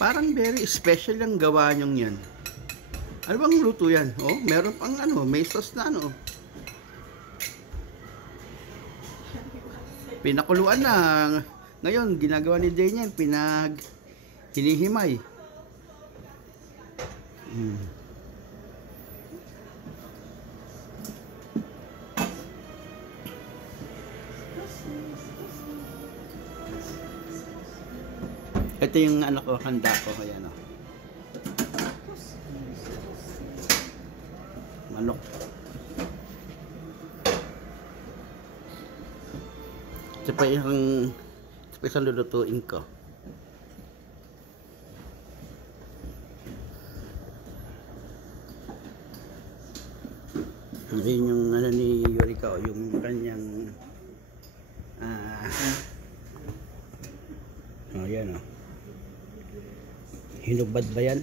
Parang very special yung gawa nyong yan. Ano bang luto yan? Oh, meron pang ano, may sauce na ano. Pinakuluan na. Ngayon, ginagawa ni Daniel, hinihimay. Ito yung anak ko, handa ko. Ayan o. Manok. Ito pa isang lulutuin ko. Yun yung ano ni Yorika, yung kanyang oh yan o. Hinubad ba yan?